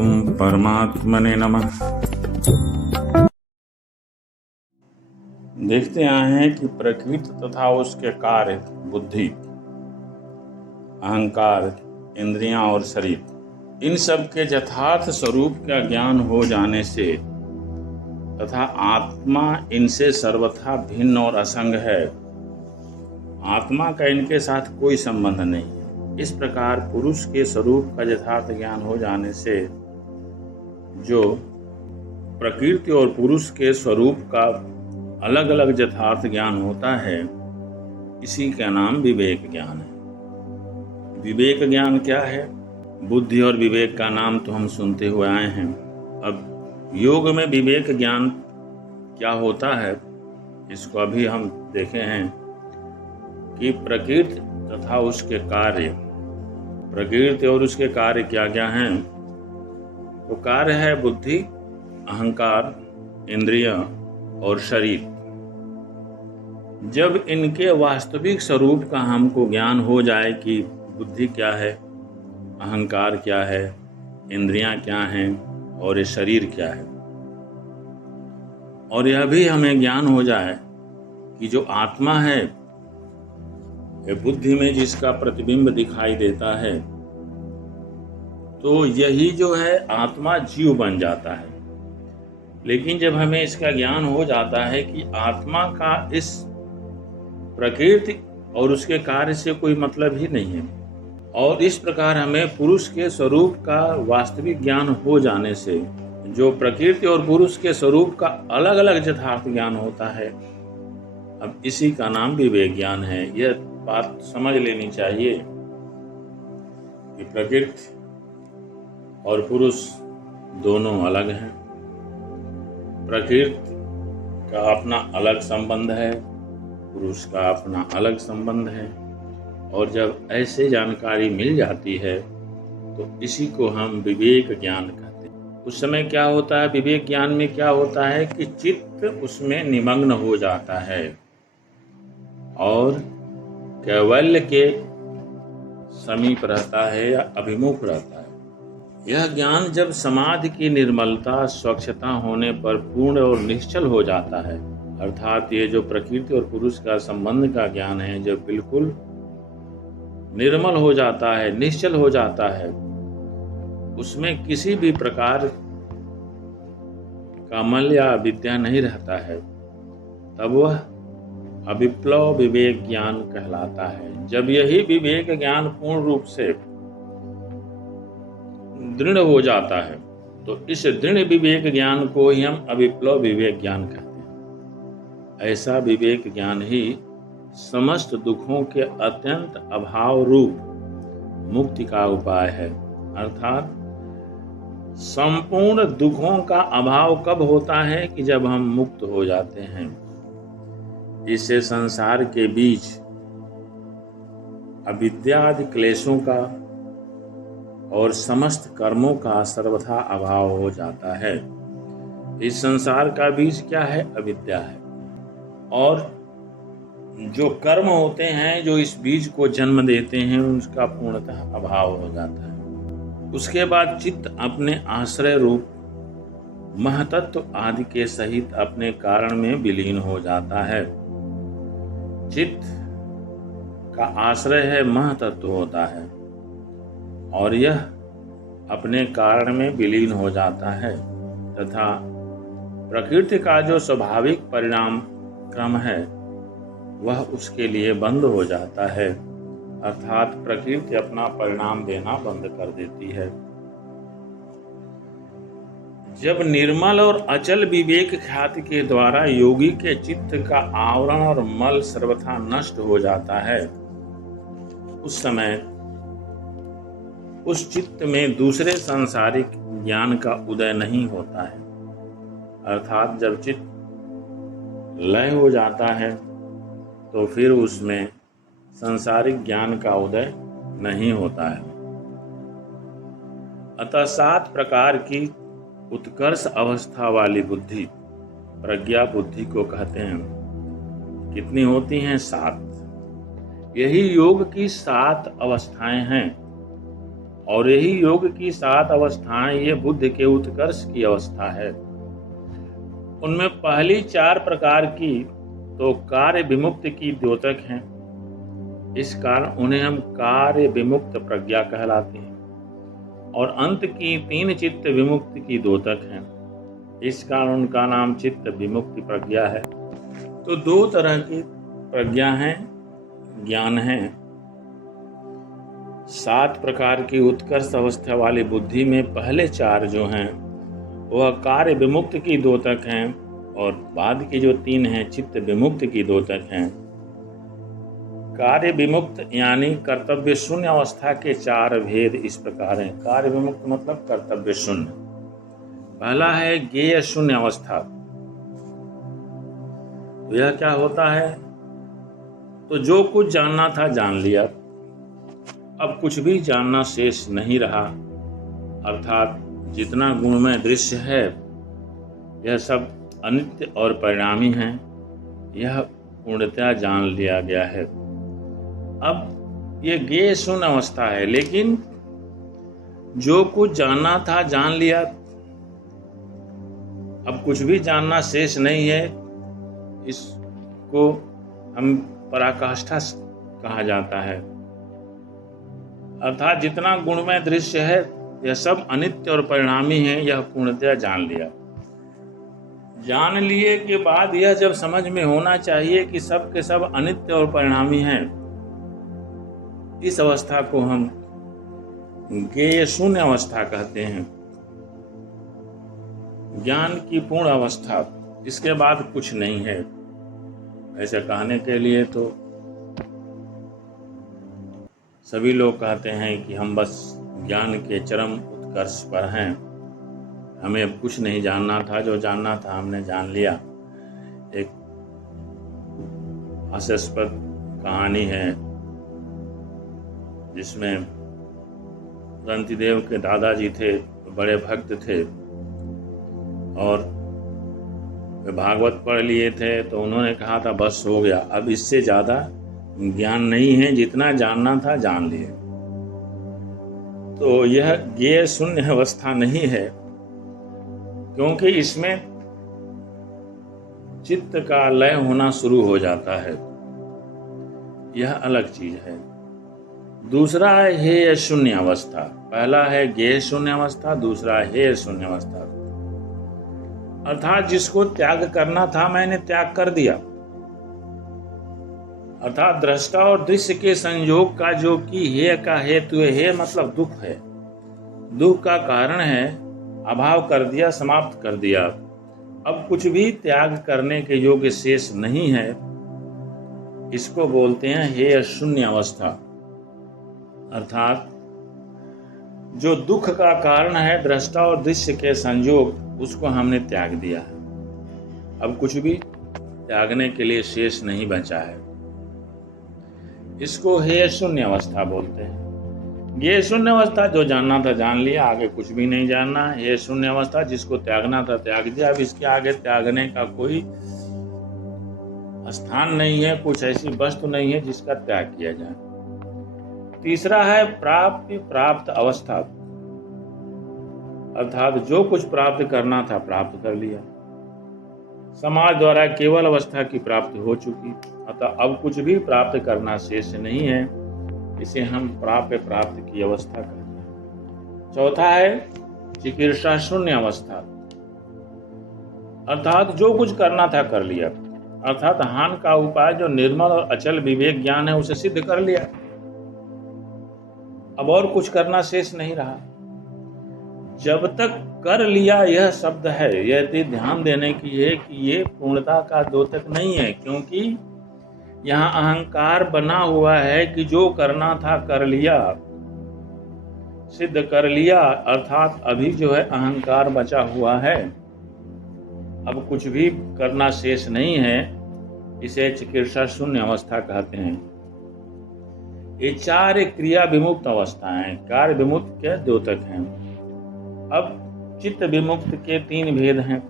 ओम परमात्मने नमः। देखते आए हैं कि प्रकृति तथा उसके कार्य बुद्धि, अहंकार, इंद्रियां और शरीर, इन सब के यथार्थ स्वरूप का ज्ञान हो जाने से तथा आत्मा इनसे सर्वथा भिन्न और असंग है, आत्मा का इनके साथ कोई संबंध नहीं है। इस प्रकार पुरुष के स्वरूप का यथार्थ ज्ञान हो जाने से जो प्रकृति और पुरुष के स्वरूप का अलग अलग यथार्थ ज्ञान होता है, इसी का नाम विवेक ज्ञान है। विवेक ज्ञान क्या है? बुद्धि और विवेक का नाम तो हम सुनते हुए आए हैं। अब योग में विवेक ज्ञान क्या होता है, इसको अभी हम देखे हैं कि प्रकृति तथा उसके कार्य, प्रकृति और उसके कार्य क्या क्या हैं। तो कार्य है बुद्धि, अहंकार, इंद्रिय और शरीर। जब इनके वास्तविक स्वरूप का हमको ज्ञान हो जाए कि बुद्धि क्या है, अहंकार क्या है, इंद्रियां क्या हैं और ये शरीर क्या है, और यह भी हमें ज्ञान हो जाए कि जो आत्मा है, ये बुद्धि में जिसका प्रतिबिंब दिखाई देता है, तो यही जो है आत्मा जीव बन जाता है। लेकिन जब हमें इसका ज्ञान हो जाता है कि आत्मा का इस प्रकृति और उसके कार्य से कोई मतलब ही नहीं है, और इस प्रकार हमें पुरुष के स्वरूप का वास्तविक ज्ञान हो जाने से जो प्रकृति और पुरुष के स्वरूप का अलग अलग यथार्थ ज्ञान होता है, अब इसी का नाम विवेक ज्ञान है। यह बात समझ लेनी चाहिए कि प्रकृति और पुरुष दोनों अलग हैं। प्रकृति का अपना अलग संबंध है, पुरुष का अपना अलग संबंध है, और जब ऐसे जानकारी मिल जाती है तो इसी को हम विवेक ज्ञान कहते हैं। उस समय क्या होता है, विवेक ज्ञान में क्या होता है कि चित्त उसमें निमग्न हो जाता है और कैवल्य के समीप रहता है या अभिमुख रहता है। यह ज्ञान जब समाधि की निर्मलता, स्वच्छता होने पर पूर्ण और निश्चल हो जाता है, अर्थात ये जो प्रकृति और पुरुष का संबंध का ज्ञान है, जब बिल्कुल निर्मल हो जाता है, निश्चल हो जाता है, उसमें किसी भी प्रकार का मल या अविद्या नहीं रहता है, तब वह अविप्लव विवेक ज्ञान कहलाता है। जब यही विवेक ज्ञान पूर्ण रूप से दृढ़ हो जाता है, तो इस दृढ़ विवेक ज्ञान को ही हम अविप्लव विवेक ज्ञान कहते हैं। ऐसा विवेक ज्ञान ही समस्त दुखों के अत्यंत अभाव रूप मुक्ति का उपाय है। अर्थात संपूर्ण दुखों का अभाव कब होता है कि जब हम मुक्त हो जाते हैं। इससे संसार के बीच अविद्यादि क्लेशों का और समस्त कर्मों का सर्वथा अभाव हो जाता है। इस संसार का बीज क्या है? अविद्या है, और जो कर्म होते हैं जो इस बीज को जन्म देते हैं, उसका पूर्णतः अभाव हो जाता है। उसके बाद चित्त अपने आश्रय रूप महतत्व आदि के सहित अपने कारण में विलीन हो जाता है। चित्त का आश्रय है महतत्व होता है, और यह अपने कारण में विलीन हो जाता है, तथा प्रकृति का जो स्वाभाविक परिणाम क्रम है वह उसके लिए बंद हो जाता है। अर्थात प्रकृति अपना परिणाम देना बंद कर देती है। जब निर्मल और अचल विवेक ख्याति के द्वारा योगी के चित्त का आवरण और मल सर्वथा नष्ट हो जाता है, उस समय उस चित्त में दूसरे सांसारिक ज्ञान का उदय नहीं होता है। अर्थात जब चित्त लय हो जाता है तो फिर उसमें सांसारिक ज्ञान का उदय नहीं होता है। अतः 7 प्रकार की उत्कर्ष अवस्था वाली बुद्धि प्रज्ञा बुद्धि को कहते हैं। कितनी होती हैं? 7। यही योग की 7 अवस्थाएं हैं। और यही योग की 7 अवस्थाएं ये बुद्ध के उत्कर्ष की अवस्था है। उनमें पहली 4 प्रकार की तो कार्य विमुक्त की द्योतक हैं। इस कारण उन्हें हम कार्य विमुक्त प्रज्ञा कहलाते हैं। और अंत की 3 चित्त विमुक्त की द्योतक हैं। इस कारण उनका नाम चित्त विमुक्ति प्रज्ञा है। तो 2 तरह की प्रज्ञा हैं, ज्ञान हैं। 7 प्रकार की उत्कर्ष अवस्था वाली बुद्धि में पहले 4 जो हैं वह कार्य विमुक्त की द्योतक हैं, और बाद की जो 3 हैं चित्त विमुक्त की द्योतक हैं। कार्य विमुक्त यानी कर्तव्य शून्य अवस्था के 4 भेद इस प्रकार हैं। कार्य विमुक्त मतलब कर्तव्य शून्य। पहला है ज्ञेय शून्य अवस्था। तो यह क्या होता है? तो जो कुछ जानना था जान लिया, अब कुछ भी जानना शेष नहीं रहा। अर्थात जितना गुणमय दृश्य है यह सब अनित्य और परिणामी हैं, यह पूर्णतया जान लिया गया है। अब ये ज्ञेय शून्य अवस्था है, लेकिन जो कुछ जानना था जान लिया, अब कुछ भी जानना शेष नहीं है। इसको हम पराकाष्ठा कहा जाता है। अर्थात जितना गुणमय दृश्य है यह सब अनित्य और परिणामी है, यह पूर्णतया जान लिया। जान लिए के बाद यह जब समझ में होना चाहिए कि सब के सब अनित्य और परिणामी हैं, इस अवस्था को हम ज्ञेय शून्य अवस्था कहते हैं, ज्ञान की पूर्ण अवस्था। इसके बाद कुछ नहीं है। ऐसे कहने के लिए तो सभी लोग कहते हैं कि हम बस ज्ञान के चरम उत्कर्ष पर हैं, हमें अब कुछ नहीं जानना था, जो जानना था हमने जान लिया। एक हास्यास्पद कहानी है जिसमें रंतिदेव के दादाजी थे, बड़े भक्त थे, और वे भागवत पढ़ लिए थे। तो उन्होंने कहा था बस हो गया, अब इससे ज़्यादा ज्ञान नहीं है, जितना जानना था जान लिए। तो यह ज्ञेय शून्य अवस्था नहीं है, क्योंकि इसमें चित्त का लय होना शुरू हो जाता है, यह अलग चीज है। दूसरा है हेय शून्य अवस्था। पहला है ज्ञेय शून्य अवस्था, दूसरा है हेय शून्य अवस्था। अर्थात जिसको त्याग करना था मैंने त्याग कर दिया। अर्थात दृष्टा और दृश्य के संयोग का जो कि हेय का हेतु है, हेय मतलब दुख है, दुख का कारण है, अभाव कर दिया, समाप्त कर दिया। अब कुछ भी त्याग करने के योग्य शेष नहीं है, इसको बोलते हैं हेय शून्य अवस्था। अर्थात जो दुख का कारण है दृष्टा और दृश्य के संयोग, उसको हमने त्याग दिया है। अब कुछ भी त्यागने के लिए शेष नहीं बचा है, इसको हेय शून्य अवस्था बोलते हैं। ये शून्य अवस्था जो जानना था जान लिया, आगे कुछ भी नहीं जानना है। ये शून्य अवस्था जिसको त्यागना था त्याग दिया, अब इसके आगे त्यागने का कोई स्थान नहीं है, कुछ ऐसी वस्तु नहीं है जिसका त्याग किया जाए। तीसरा है प्राप्त अवस्था। अर्थात जो कुछ प्राप्त करना था प्राप्त कर लिया, समाज द्वारा केवल अवस्था की प्राप्ति हो चुकी, अतः अब कुछ भी प्राप्त करना शेष नहीं है, इसे हम प्राप्त की अवस्था कहते हैं। चौथा है चिकीर्षा शून्य अवस्था। अर्थात जो कुछ करना था कर लिया, अर्थात हान का उपाय जो निर्मल और अचल विवेक ज्ञान है उसे सिद्ध कर लिया, अब और कुछ करना शेष नहीं रहा। जब तक कर लिया यह शब्द है, यह ध्यान देने की है कि ये पूर्णता का द्योतक नहीं है, क्योंकि यहाँ अहंकार बना हुआ है कि जो करना था कर लिया, सिद्ध कर लिया। अर्थात अभी जो है अहंकार बचा हुआ है, अब कुछ भी करना शेष नहीं है, इसे चिकीर्षा शून्य अवस्था कहते हैं। ये 4 क्रिया विमुक्त अवस्थाएं कार्य विमुक्त के द्योतक हैं। अब चित्त विमुक्त के 3 भेद हैं।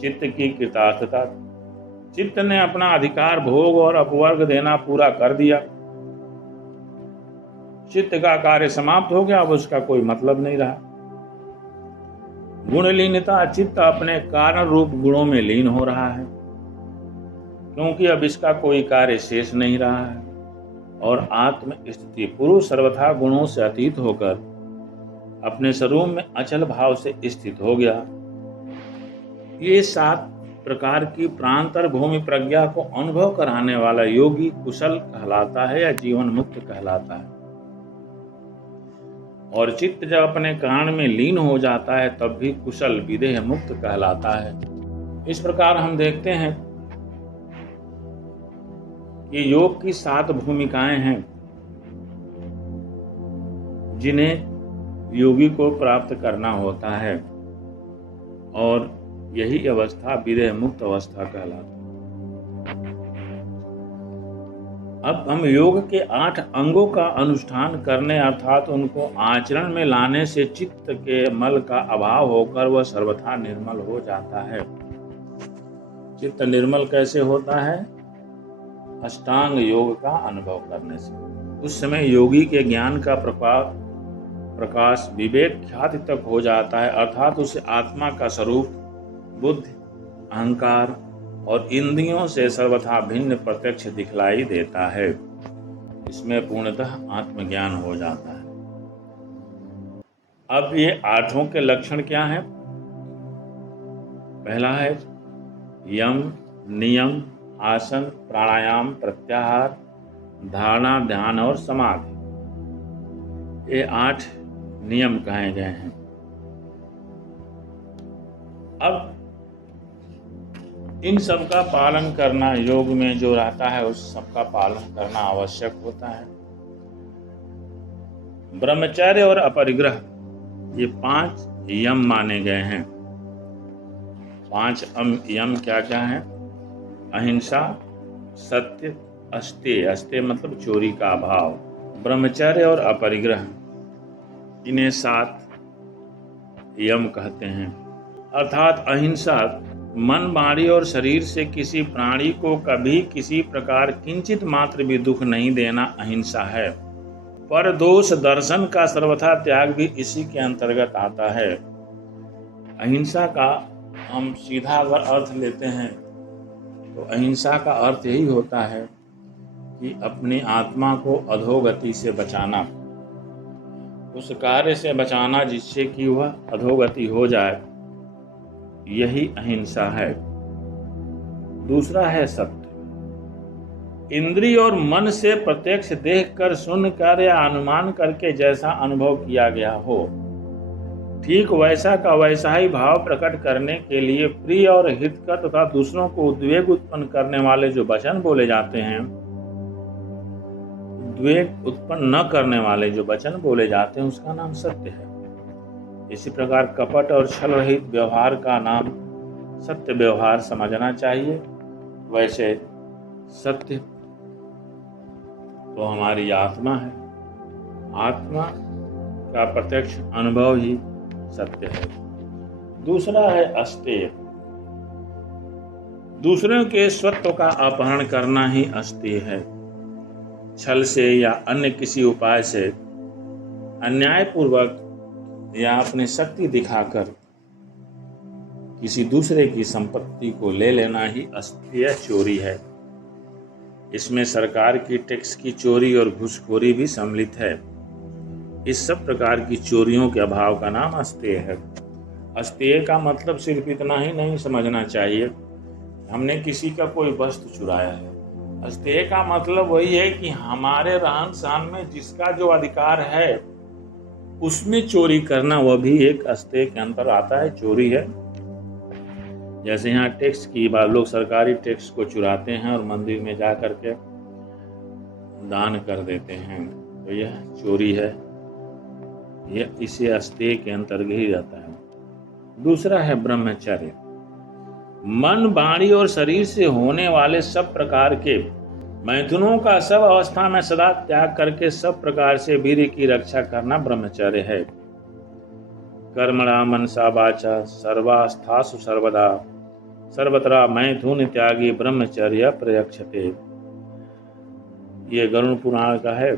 चित्त की कृतार्थता। चित्त ने अपना अधिकार भोग और अपवर्ग देना पूरा कर दिया। चित्त का कार्य समाप्त हो गया, अब उसका कोई मतलब नहीं रहा। गुणलीनता, चित्त अपने कारण रूप गुणों में लीन हो रहा है, क्योंकि अब इसका कोई कार्य शेष नहीं रहा है। और आत्म स्थिति, पुरुष सर्वथा गुणों से अतीत होकर अपने स्वरूप में अचल भाव से स्थित हो गया। ये 7 प्रकार की प्रांतर भूमि प्रज्ञा को अनुभव कराने वाला योगी कुशल कहलाता है या जीवन मुक्त कहलाता है। और चित्त जब अपने कारण में लीन हो जाता है तब भी कुशल विदेह मुक्त कहलाता है। इस प्रकार हम देखते हैं कि योग की 7 भूमिकाएं हैं जिन्हें योगी को प्राप्त करना होता है, और यही अवस्था विदेह मुक्त अवस्था कहलाती है। अब हम योग के 8 अंगों का अनुष्ठान करने अर्थात उनको आचरण में लाने से चित्त के मल का अभाव होकर वह सर्वथा निर्मल हो जाता है। चित्त निर्मल कैसे होता है? अष्टांग योग का अनुभव करने से। उस समय योगी के ज्ञान का प्रकाश विवेक ख्याति तक हो जाता है, अर्थात उसे आत्मा का स्वरूप बुद्धि, अहंकार और इंद्रियों से सर्वथा भिन्न प्रत्यक्ष दिखलाई देता है। इसमें पूर्णतः आत्मज्ञान हो जाता है। अब ये 8 के लक्षण क्या हैं? पहला है यम, नियम, आसन, प्राणायाम, प्रत्याहार, धारणा, ध्यान और समाधि। ये 8 नियम कहे गए हैं। अब इन सब का पालन करना, योग में जो रहता है उस सब का पालन करना आवश्यक होता है। ब्रह्मचर्य और अपरिग्रह, ये 5 यम माने गए हैं। 5 यम क्या क्या हैं? अहिंसा, सत्य, अस्तेय, अस्तेय मतलब चोरी का अभाव, ब्रह्मचर्य और अपरिग्रह, इन्हें 7 यम कहते हैं। अर्थात अहिंसा, मन, वाणी और शरीर से किसी प्राणी को कभी किसी प्रकार किंचित मात्र भी दुख नहीं देना अहिंसा है। पर दोष दर्शन का सर्वथा त्याग भी इसी के अंतर्गत आता है। अहिंसा का हम सीधा अगर अर्थ लेते हैं तो अहिंसा का अर्थ यही होता है कि अपनी आत्मा को अधोगति से बचाना, उस कार्य से बचाना जिससे कि वह अधोगति हो जाए, यही अहिंसा है। दूसरा है सत्य। इंद्रिय और मन से प्रत्यक्ष देखकर, सुनकर या अनुमान करके जैसा अनुभव किया गया हो, ठीक वैसा का वैसा ही भाव प्रकट करने के लिए प्रिय और हितकर तथा दूसरों को उद्वेग उत्पन्न करने वाले जो वचन बोले जाते हैं, उद्वेग उत्पन्न न करने वाले जो वचन बोले जाते हैं, उसका नाम सत्य है। इसी प्रकार कपट और छल रहित व्यवहार का नाम सत्य व्यवहार समझना चाहिए। वैसे सत्य तो हमारी आत्मा है, आत्मा का प्रत्यक्ष अनुभव ही सत्य है। दूसरा है अस्तेय। दूसरों के स्वत्व का अपहरण करना ही अस्तेय है। छल से या अन्य किसी उपाय से अन्यायपूर्वक या अपनी शक्ति दिखाकर किसी दूसरे की संपत्ति को ले लेना ही अस्तेय चोरी है। इसमें सरकार की टैक्स की चोरी और घूसखोरी भी सम्मिलित है। इस सब प्रकार की चोरियों के अभाव का नाम अस्तेय है। अस्तेय का मतलब सिर्फ इतना ही नहीं समझना चाहिए हमने किसी का कोई वस्तु चुराया है। अस्तेय का मतलब वही है कि हमारे रहन सहन में जिसका जो अधिकार है उसमें चोरी करना, वह भी एक अस्तेय के अंतर आता है, चोरी है। जैसे यहाँ टैक्स की बात, लोग सरकारी टैक्स को चुराते हैं और मंदिर में जा करके दान कर देते हैं, तो यह चोरी है, यह इसे अस्तेय के अंतर्गत ही रहता है। दूसरा है ब्रह्मचर्य। मन, वाणी और शरीर से होने वाले सब प्रकार के मैथुनों का सब अवस्था में सदा त्याग करके सब प्रकार से वीर्य की रक्षा करना ब्रह्मचर्य है। कर्मणा मनसा वाचा सर्वास्थासु सर्वदा सर्वत्र मैथुन त्यागी ब्रह्मचर्य प्रयक्षते। ये गरुड़ पुराण का है।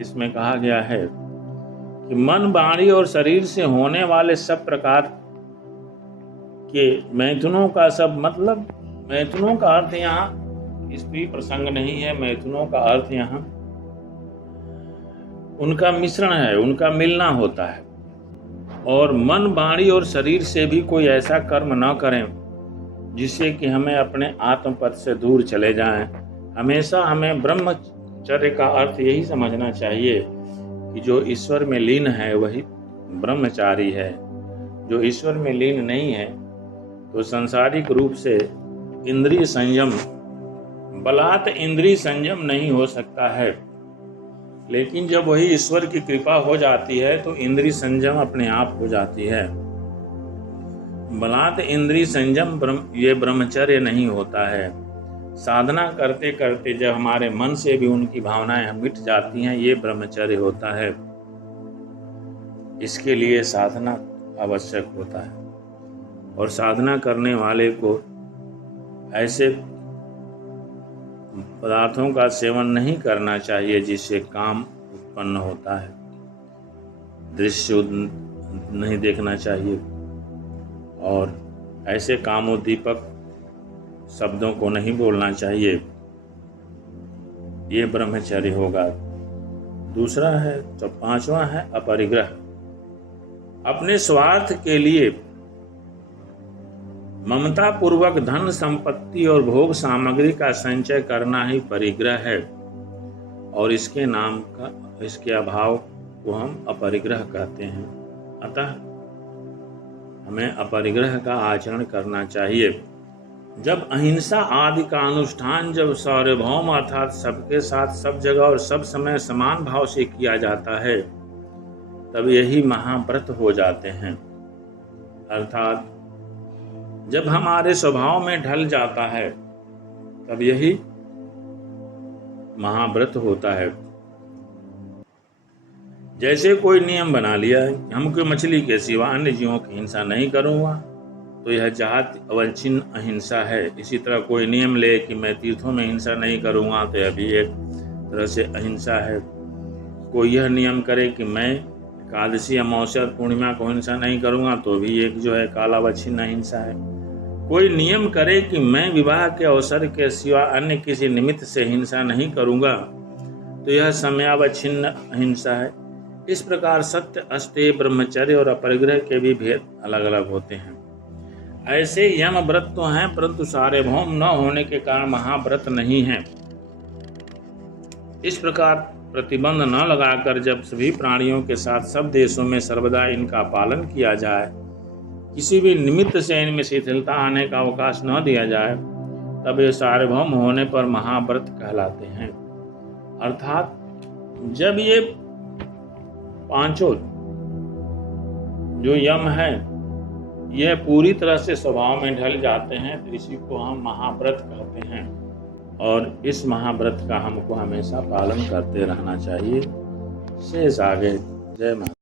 इसमें कहा गया है कि मन, वाणी और शरीर से होने वाले सब प्रकार के मैथुनों का सब, मतलब मैथुनों का अर्थ यहाँ स्त्री प्रसंग नहीं है। मैथुनों का अर्थ यहाँ उनका मिश्रण है, उनका मिलना होता है। और मन, वाणी और शरीर से भी कोई ऐसा कर्म न करें जिससे कि हमें अपने आत्मपद से दूर चले जाएं। हमेशा हमें ब्रह्मचर्य का अर्थ यही समझना चाहिए कि जो ईश्वर में लीन है वही ब्रह्मचारी है। जो ईश्वर में लीन नहीं है तो सांसारिक रूप से इंद्रिय संयम, बलात् इंद्रिय संयम नहीं हो सकता है। लेकिन जब वही ईश्वर की कृपा हो जाती है तो इंद्रिय संयम अपने आप हो जाती है। बलात् इंद्रिय संयम ये ब्रह्मचर्य नहीं होता है। साधना करते करते जब हमारे मन से भी उनकी भावनाएं मिट जाती हैं, ये ब्रह्मचर्य होता है। इसके लिए साधना आवश्यक होता है और साधना करने वाले को ऐसे पदार्थों का सेवन नहीं करना चाहिए जिससे काम उत्पन्न होता है। दृश्य नहीं देखना चाहिए और ऐसे कामोद्दीपक शब्दों को नहीं बोलना चाहिए। ये ब्रह्मचर्य होगा। दूसरा है, तो पांचवा है अपरिग्रह। अपने स्वार्थ के लिए ममता पूर्वक धन, संपत्ति और भोग सामग्री का संचय करना ही परिग्रह है और इसके अभाव को हम अपरिग्रह कहते हैं। अतः हमें अपरिग्रह का आचरण करना चाहिए। जब अहिंसा आदि का अनुष्ठान जब सार्वभौम अर्थात सबके साथ, सब जगह और सब समय समान भाव से किया जाता है तब यही महाव्रत हो जाते हैं। अर्थात जब हमारे स्वभाव में ढल जाता है तब यही महाव्रत होता है। जैसे कोई नियम बना लिया है, हमको मछली के सिवा अन्य जीवों की हिंसा नहीं करूंगा, तो यह जाति अवच्छिन्न अहिंसा है। इसी तरह कोई नियम ले कि मैं तीर्थों में हिंसा नहीं करूंगा, तो यह भी एक तरह से अहिंसा है। कोई यह नियम करे कि मैं एकादशी, अमावस्या, पूर्णिमा को हिंसा नहीं करूंगा, तो भी एक जो है कालावच्छिन्न अहिंसा है। कोई नियम करे कि मैं विवाह के अवसर के सिवा अन्य किसी निमित्त से हिंसा नहीं करूंगा, तो यह समयावच्छिन्न अहिंसा है। इस प्रकार सत्य, अस्तेय, ब्रह्मचर्य और अपरिग्रह के भी भेद अलग अलग होते हैं। ऐसे यम व्रत तो हैं, परंतु सार्वभौम न होने के कारण महाव्रत नहीं है। इस प्रकार प्रतिबंध न लगाकर जब सभी प्राणियों के साथ सब देशों में सर्वदा इनका पालन किया जाए, किसी भी निमित्त से इनमें शिथिलता आने का अवकाश न दिया जाए, तब ये सार्वभौम होने पर महाव्रत कहलाते हैं। अर्थात जब ये पांचों जो यम है यह पूरी तरह से स्वभाव में ढल जाते हैं, तो इसी को हम महाव्रत कहते हैं और इस महाव्रत का हमको हमेशा पालन करते रहना चाहिए। शेष आगे। जय माता।